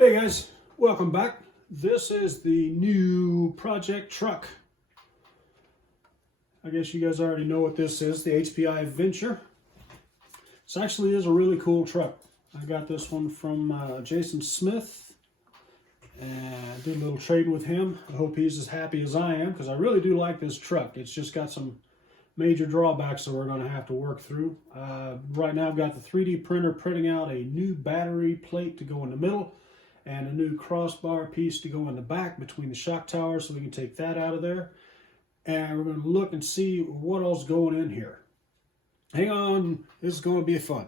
Hey guys, welcome back. This is the new project truck. I guess you guys already know what this is, the HPI Venture. This actually is a really cool truck. I got this one from Jason Smith and did a little trade with him. I hope he's as happy as I am because I really do like this truck. It's just got some major drawbacks that we're going to have to work through. Right now I've got the 3D printer printing out a new battery plate to go in the middle and a new crossbar piece to go in the back between the shock towers, so we can take that out of there. And we're going to look and see what else is going in here. Hang on, this is going to be fun.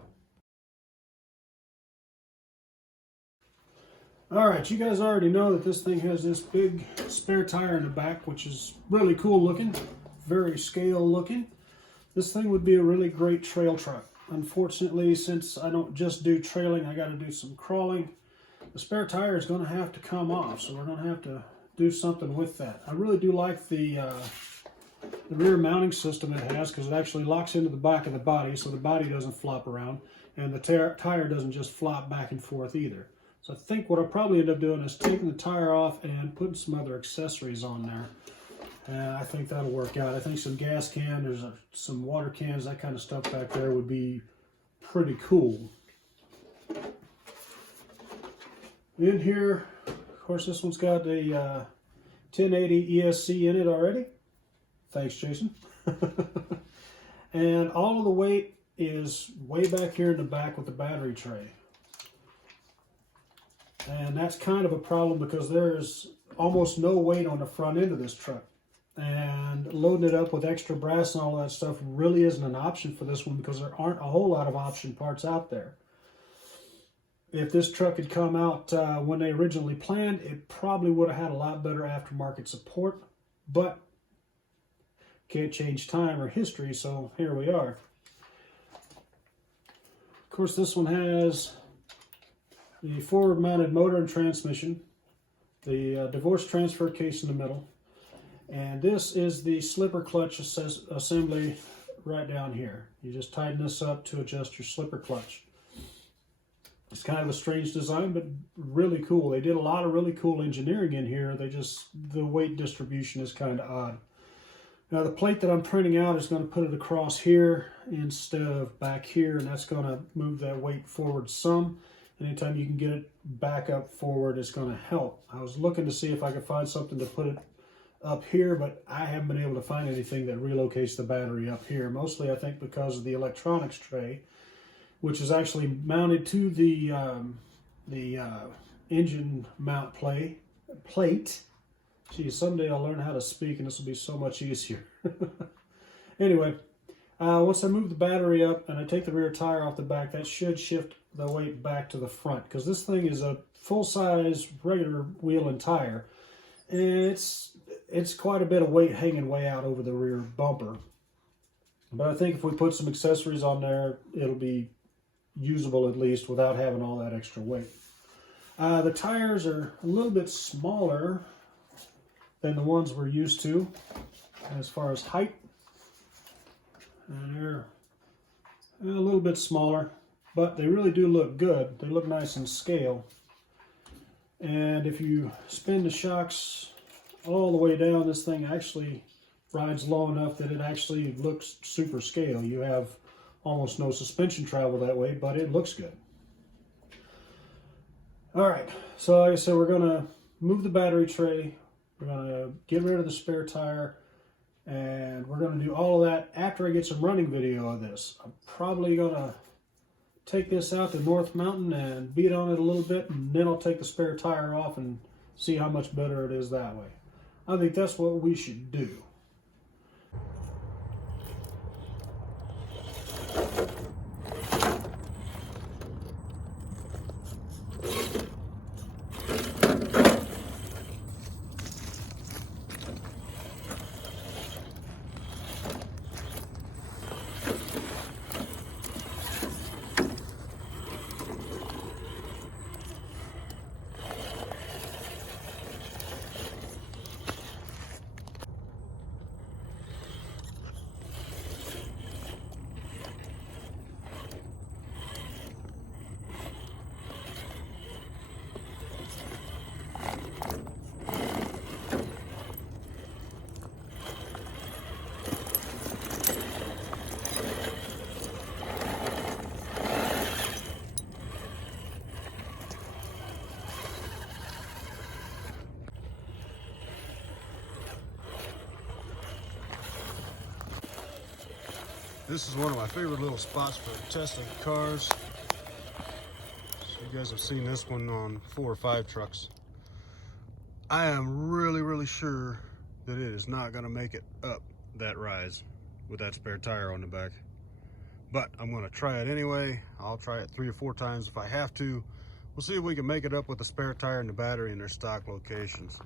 Alright, you guys already know that this thing has this big spare tire in the back, which is really cool looking, very scale looking. This thing would be a really great trail truck. Unfortunately, since I don't just do trailing, I got to do some crawling. The spare tire is going to have to come off, so we're going to have to do something with that. I really do like the rear mounting system it has, because it actually locks into the back of the body, so the body doesn't flop around, and the tire doesn't just flop back and forth either. So I think what I'll probably end up doing is taking the tire off and putting some other accessories on there. And I think that'll work out. I think some gas can, there's some water cans, that kind of stuff back there would be pretty cool. In here, of course, this one's got a 1080 ESC in it already. Thanks, Jason. And all of the weight is way back here in the back with the battery tray. And that's kind of a problem because there's almost no weight on the front end of this truck. And loading it up with extra brass and all that stuff really isn't an option for this one because there aren't a whole lot of option parts out there. If this truck had come out when they originally planned, it probably would have had a lot better aftermarket support, but can't change time or history, so here we are. Of course, this one has the forward-mounted motor and transmission, the divorce transfer case in the middle, and this is the slipper clutch assembly right down here. You just tighten this up to adjust your slipper clutch. It's kind of a strange design, but really cool. They did a lot of really cool engineering in here. The weight distribution is kind of odd. Now the plate that I'm printing out is going to put it across here instead of back here, and that's going to move that weight forward some. Anytime you can get it back up forward, it's going to help. I was looking to see if I could find something to put it up here, but I haven't been able to find anything that relocates the battery up here. Mostly I think because of the electronics tray, which is actually mounted to the engine mount plate. Gee, someday I'll learn how to speak and this will be so much easier. Anyway, once I move the battery up and I take the rear tire off the back, that should shift the weight back to the front, because this thing is a full-size regular wheel and tire, and it's quite a bit of weight hanging way out over the rear bumper. But I think if we put some accessories on there, it'll be usable at least without having all that extra weight. The tires are a little bit smaller than the ones we're used to as far as height. And they're a little bit smaller, but they really do look good. They look nice in scale. And if you spin the shocks all the way down, this thing actually rides low enough that it actually looks super scale. You have almost no suspension travel that way, but it looks good. All right, so like I said, we're going to move the battery tray. We're going to get rid of the spare tire, and we're going to do all of that after I get some running video of this. I'm probably going to take this out to North Mountain and beat on it a little bit, and then I'll take the spare tire off and see how much better it is that way. I think that's what we should do. This is one of my favorite little spots for testing cars. So you guys have seen this one on 4 or 5 trucks. I am really sure that it is not going to make it up that rise with that spare tire on the back. But I'm going to try it anyway. I'll try it 3 or 4 times if I have to. We'll see if we can make it up with the spare tire and the battery in their stock locations.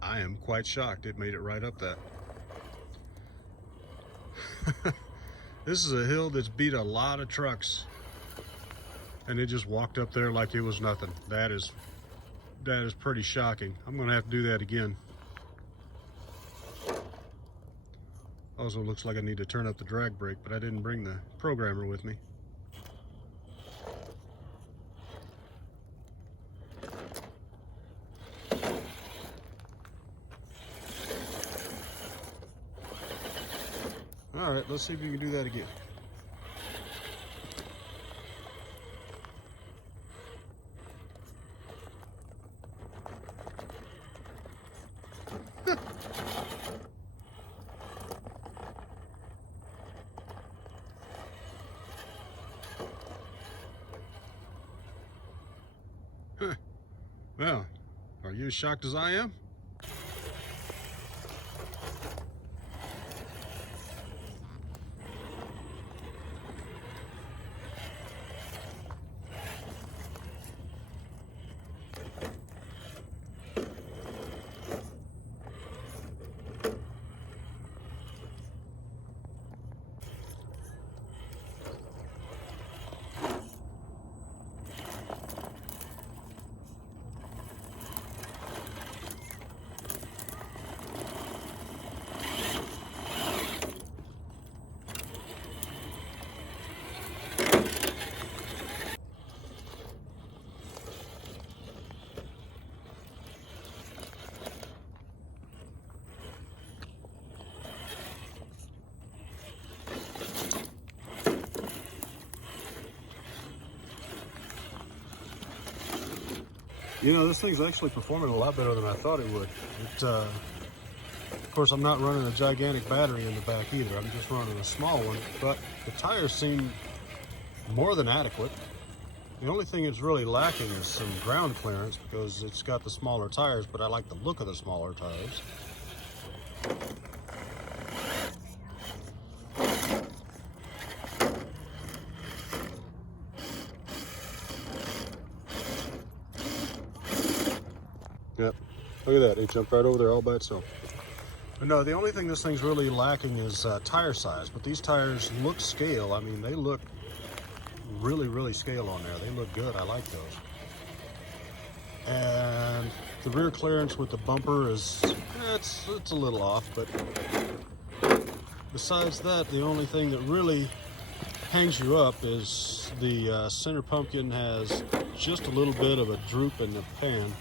I am quite shocked it made it right up that. This is a hill that's beat a lot of trucks, and it just walked up there like it was nothing. That is pretty shocking. I'm gonna have to do that again. Also looks like I need to turn up the drag brake, but I didn't bring the programmer with me. All right, let's see if we can do that again. Well, are you as shocked as I am? You know, this thing's actually performing a lot better than I thought it would. Of course, I'm not running a gigantic battery in the back either. I'm just running a small one, but the tires seem more than adequate. The only thing it's really lacking is some ground clearance because it's got the smaller tires, but I like the look of the smaller tires. Yep, look at that, it jumped right over there all by itself. But no, the only thing this thing's really lacking is tire size, but these tires look scale. I mean, they look really scale on there. They look good, I like those. And the rear clearance with the bumper is, it's a little off, but besides that, the only thing that really hangs you up is the center pumpkin has just a little bit of a droop in the pan.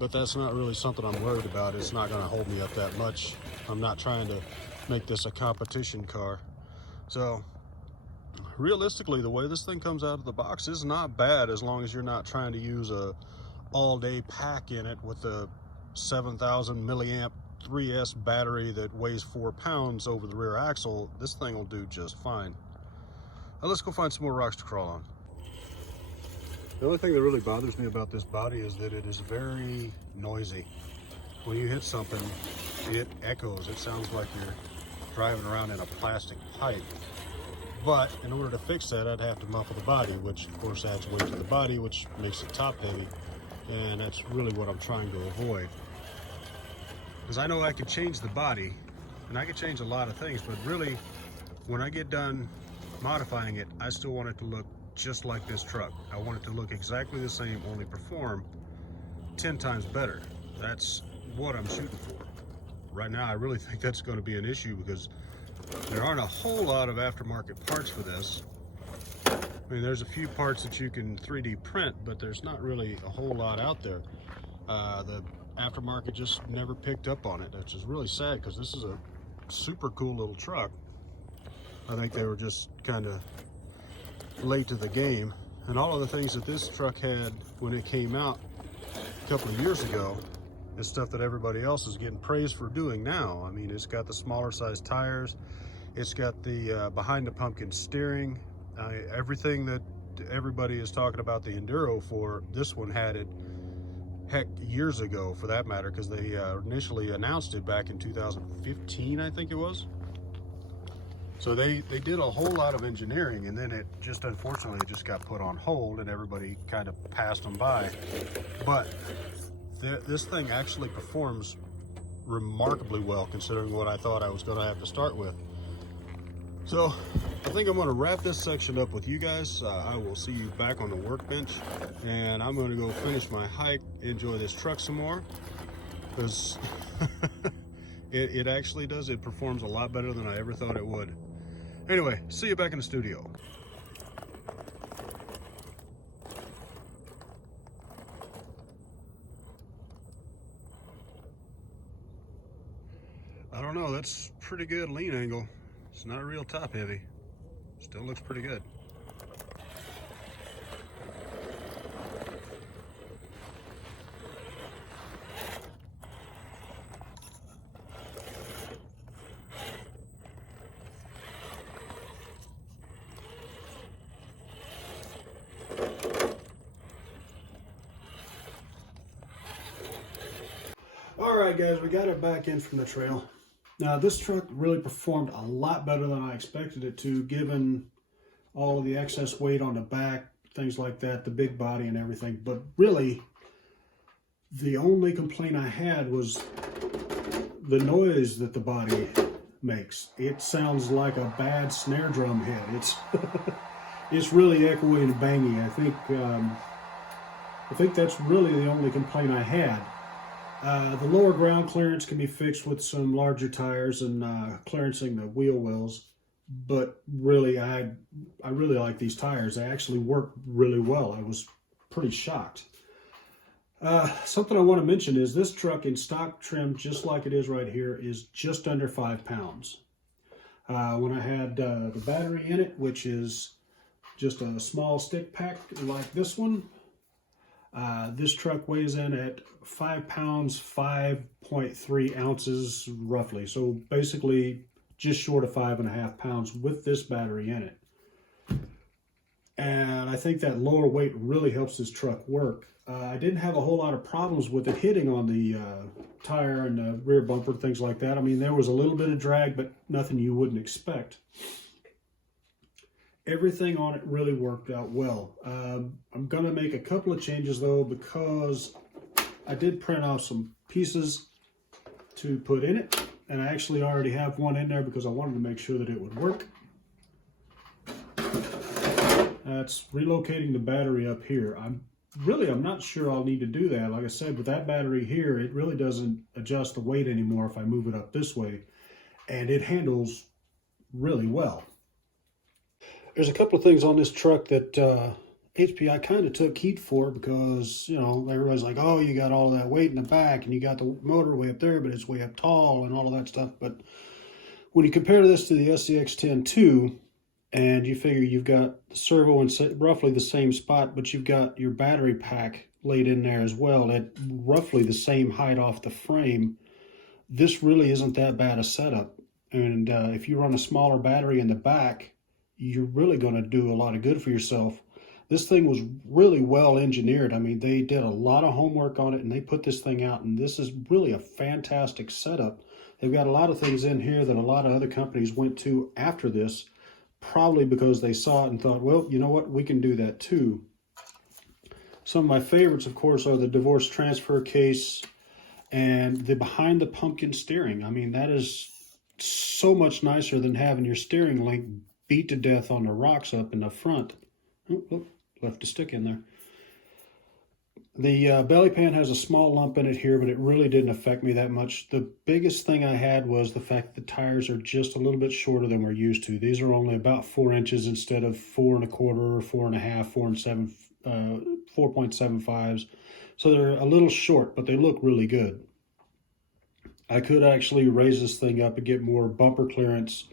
But that's not really something I'm worried about. It's not going to hold me up that much. I'm not trying to make this a competition car. So realistically, the way this thing comes out of the box is not bad as long as you're not trying to use a all-day pack in it with a 7,000 milliamp 3S battery that weighs 4 pounds over the rear axle. This thing will do just fine. Now let's go find some more rocks to crawl on. The only thing that really bothers me about this body is that it is very noisy. When you hit something, it echoes. It sounds like you're driving around in a plastic pipe. But in order to fix that, I'd have to muffle the body, which of course adds weight to the body, which makes it top heavy. And that's really what I'm trying to avoid. Because I know I could change the body, and I could change a lot of things, but really, when I get done modifying it, I still want it to look just like this truck. I want it to look exactly the same, only perform 10 times better. That's what I'm shooting for. Right now, I really think that's going to be an issue because there aren't a whole lot of aftermarket parts for this. I mean, there's a few parts that you can 3D print, but there's not really a whole lot out there. The aftermarket just never picked up on it, which is really sad because this is a super cool little truck. I think they were just kind of late to the game. And all of the things that this truck had when it came out a couple of years ago is stuff that everybody else is getting praised for doing now. I mean, it's got the smaller size tires. It's got the behind the pumpkin steering. Everything that everybody is talking about the Enduro for, this one had it, heck, years ago for that matter, because they initially announced it back in 2015, I think it was. So they did a whole lot of engineering, and then it just, unfortunately, it just got put on hold and everybody kind of passed them by. But this thing actually performs remarkably well considering what I thought I was going to have to start with. So I think I'm going to wrap this section up with you guys. I will see you back on the workbench, and I'm going to go finish my hike, enjoy this truck some more, because it actually does. It performs a lot better than I ever thought it would. Anyway, see you back in the studio. I don't know, that's pretty good lean angle. It's not real top heavy. Still looks pretty good. All right, guys, we got it back in from the trail. Now, this truck really performed a lot better than I expected it to, given all of the excess weight on the back, things like that, the big body and everything. But really, the only complaint I had was the noise that the body makes. It sounds like a bad snare drum hit. It's it's really echoey and bangy. I think that's really the only complaint I had. The lower ground clearance can be fixed with some larger tires and clearancing the wheel wells, but really I really like these tires. They actually work really well. I was pretty shocked. Something I want to mention is this truck in stock trim, just like it is right here, is just under 5 pounds. When I had the battery in it, which is just a small stick pack like this one, this truck weighs in at 5 pounds, 5.3 ounces roughly. So basically just short of 5.5 pounds with this battery in it. And I think that lower weight really helps this truck work. I didn't have a whole lot of problems with it hitting on the tire and the rear bumper, things like that. I mean, there was a little bit of drag, but nothing you wouldn't expect. Everything on it really worked out well. I'm going to make a couple of changes though, because I did print off some pieces to put in it, and I actually already have one in there because I wanted to make sure that it would work. That's relocating the battery up here. I'm not sure I'll need to do that. Like I said, with that battery here, it really doesn't adjust the weight anymore if I move it up this way, and it handles really well. There's a couple of things on this truck that HPI kind of took heat for, because, you know, everybody's like, oh, you got all of that weight in the back and you got the motor way up there, but it's way up tall and all of that stuff. But when you compare this to the SCX-10-2, and you figure you've got the servo in roughly the same spot, but you've got your battery pack laid in there as well at roughly the same height off the frame, this really isn't that bad a setup. And if you run a smaller battery in the back, you're really going to do a lot of good for yourself. This thing was really well engineered. I mean, they did a lot of homework on it, and they put this thing out, and this is really a fantastic setup. They've got a lot of things in here that a lot of other companies went to after this, probably because they saw it and thought, well, you know what, we can do that too. Some of my favorites, of course, are the divorce transfer case and the behind the pumpkin steering. I mean, that is so much nicer than having your steering link beat to death on the rocks up in the front. Oh, left a stick in there. The belly pan has a small lump in it here, but it really didn't affect me that much. The biggest thing I had was the fact that the tires are just a little bit shorter than we're used to. These are only about 4 inches instead of 4 1/4 or 4 1/2, 4.75s. So they're a little short, but they look really good. I could actually raise this thing up and get more bumper clearance,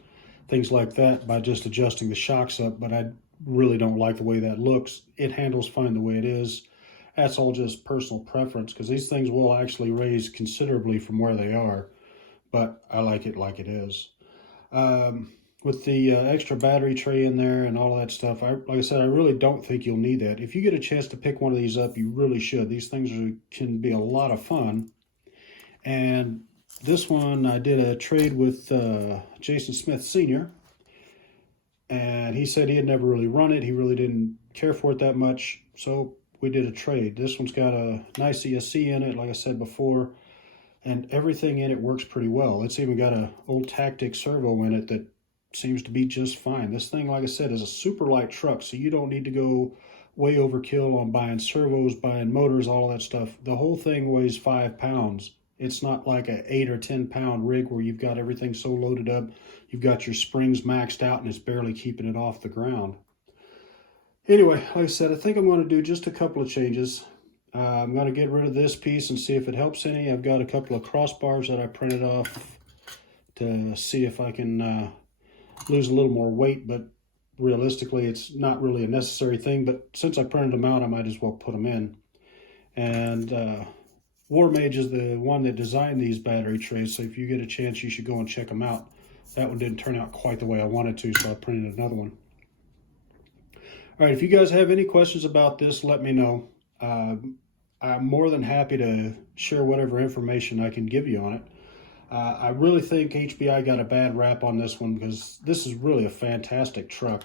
things like that, by just adjusting the shocks up, but I really don't like the way that looks. It handles fine the way it is. That's all just personal preference, because these things will actually raise considerably from where they are, but I like it like it is. With the extra battery tray in there and all that stuff, like I said, I really don't think you'll need that. If you get a chance to pick one of these up, you really should. These things can be a lot of fun. And this one, I did a trade with Jason Smith Sr., and he said he had never really run it. He really didn't care for it that much, so we did a trade. This one's got a nice ESC in it, like I said before, and everything in it works pretty well. It's even got an old Tactic servo in it that seems to be just fine. This thing, like I said, is a super light truck, so you don't need to go way overkill on buying servos, buying motors, all that stuff. The whole thing weighs 5 pounds. It's not like an 8 or 10 pound rig where you've got everything so loaded up, you've got your springs maxed out and it's barely keeping it off the ground. Anyway, like I said, I think I'm going to do just a couple of changes. I'm going to get rid of this piece and see if it helps any. I've got a couple of crossbars that I printed off to see if I can lose a little more weight, but realistically it's not really a necessary thing. But since I printed them out, I might as well put them in. And War Mage is the one that designed these battery trays, so if you get a chance, you should go and check them out. That one didn't turn out quite the way I wanted to, so I printed another one. All right, if you guys have any questions about this, let me know. I'm more than happy to share whatever information I can give you on it. I really think HPI got a bad rap on this one because this is really a fantastic truck.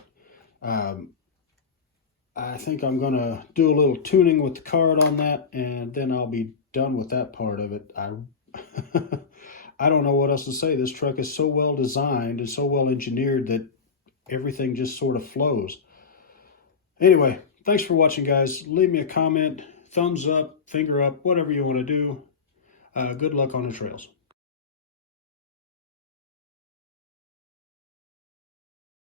I think I'm going to do a little tuning with the card on that, and then I'll be done with that part of it. I don't know what else to say. This truck is so well designed and so well engineered that everything just sort of flows. Anyway, thanks for watching, guys. Leave me a comment, thumbs up, finger up, whatever you want to do. Good luck on the trails.